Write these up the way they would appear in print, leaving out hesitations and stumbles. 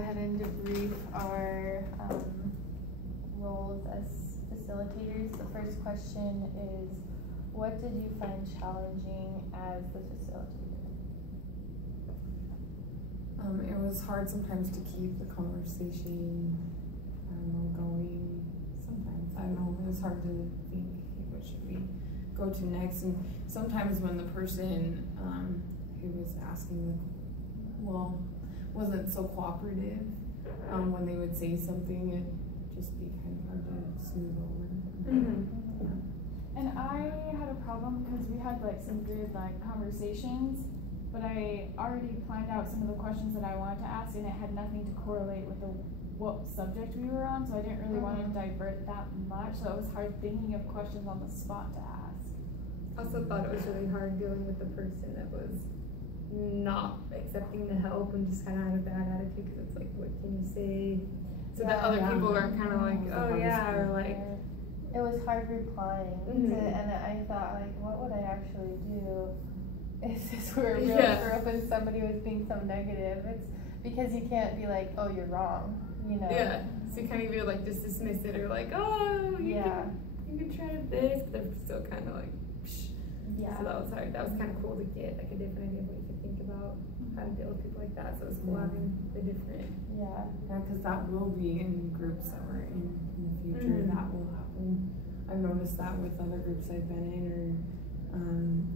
ahead and debrief our roles as facilitators. The first question is, what did you find challenging as the facilitator? It was hard sometimes to keep the conversation, going. Sometimes, I don't know, it was hard to think, what should we go to next? And sometimes when the person who was asking wasn't so cooperative, when they would say something, it'd just be kind of hard to smooth over. And I had a problem because we had like some good conversations, but I already planned out some of the questions that I wanted to ask, and it had nothing to correlate with what subject we were on, so I didn't really want to divert that much, so it was hard thinking of questions on the spot to ask. I also thought it was really hard dealing with the person that was not accepting the help and just kind of had a bad attitude, because it's like, what can you say? So that other people aren't kind of like, oh yeah, or like. It was hard replying, and I thought, like, what would I actually do if this were a real group and somebody was being so negative? It's because you can't be like, oh, you're wrong, you know? Yeah, so you kind of either like just dismiss it or like, oh, you can try this, but they're still kind of like, psh. Yeah. So that was hard. That was kind of cool to get like a different idea of what you could think about how to deal with people like that. So it was cool having the different. Yeah, because that will be in groups that we're in the future. That will happen. I've noticed that with other groups I've been in, or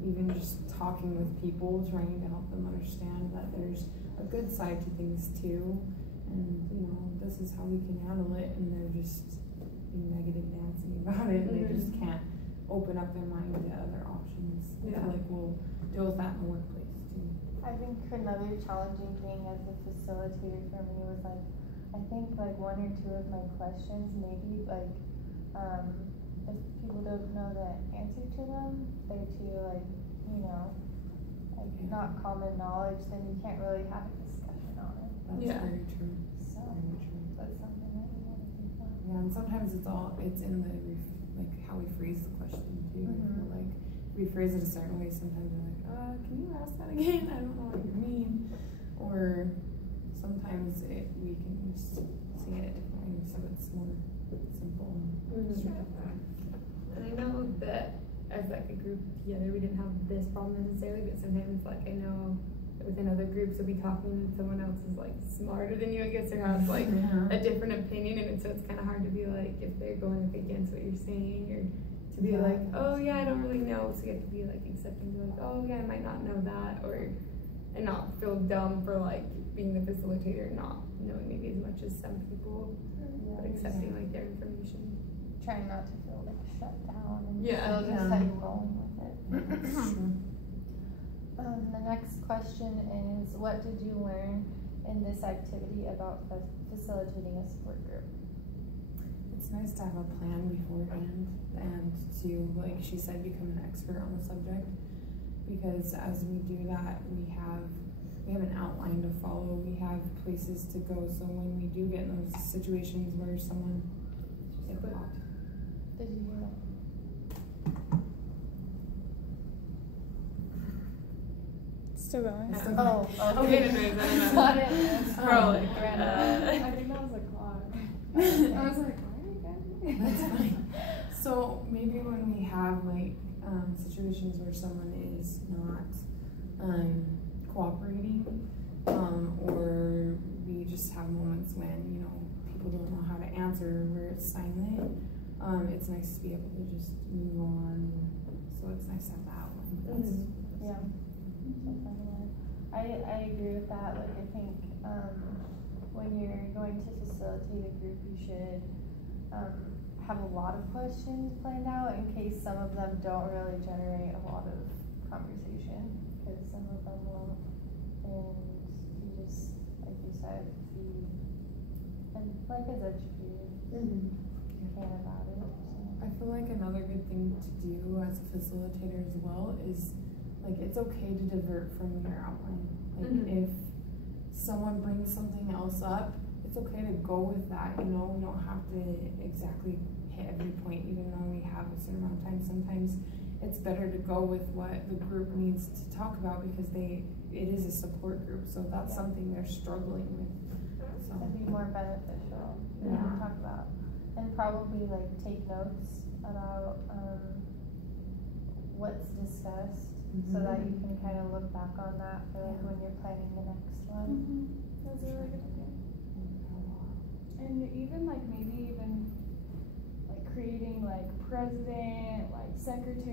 even just talking with people, trying to help them understand that there's a good side to things too, and this is how we can handle it, and they're just being negative Nancy about it, and they just can't open up their mind to other options. I feel like we'll deal with that in the workplace too. I think another challenging thing as a facilitator for me was like, I think like one or two of my questions, maybe like, if people don't know the answer to them, they're too like, not common knowledge, then you can't really have a discussion on it. That's very true. So very true. That's something that we want to think about. Yeah, and sometimes it's in the how we phrase the question too. I feel like if we phrase it a certain way, sometimes we're like, can you ask that again? I don't know what you mean. Or sometimes we can just say it a different way, so it's more simple and straightforward. And I know that as like a group together, we didn't have this problem necessarily, but sometimes like I know within other groups you'll be talking and someone else is like smarter than you, I guess, or has like a different opinion, and so it's kind of hard to be like if they're going against what you're saying, or to be like, oh yeah, I don't really know, so you have to be like accepting, be like, oh yeah, I might not know that, and not feel dumb for like being the facilitator, not knowing maybe as much as some people, but accepting like their information. Trying not to feel like shut down and feel just like rolling with it. The next question is, what did you learn in this activity about facilitating a support group? It's nice to have a plan beforehand and to, like she said, become an expert on the subject, because as we do that, we have an outline to follow, we have places to go, so when we do get in those situations where someone Did you hear that? Still going? Oh, okay. Probably. I think that was a clock. I was like, why are you guys? That's fine. So maybe when we have like situations where someone is not cooperating, or we just have moments when people don't know how to answer, where it's silent. It's nice to be able to just move on. So it's nice to have that one. Yeah. I agree with that. Like I think when you're going to facilitate a group, you should have a lot of questions planned out in case some of them don't really generate a lot of conversation, because some of them won't. And you just, like you said, be as educated as you can about it. So. I feel like another good thing to do as a facilitator as well is, like, it's okay to divert from your outline. Like, if someone brings something else up, it's okay to go with that, we don't have to exactly hit every point, even though we have a certain amount of time. Sometimes it's better to go with what the group needs to talk about, because it is a support group, so that's something they're struggling with. So It'd be more beneficial to Yeah. talk about, and probably like take notes about what's discussed, so that you can kind of look back on that for like when you're planning the next one. That's a really good idea. And even like maybe even like creating like president, like secretary.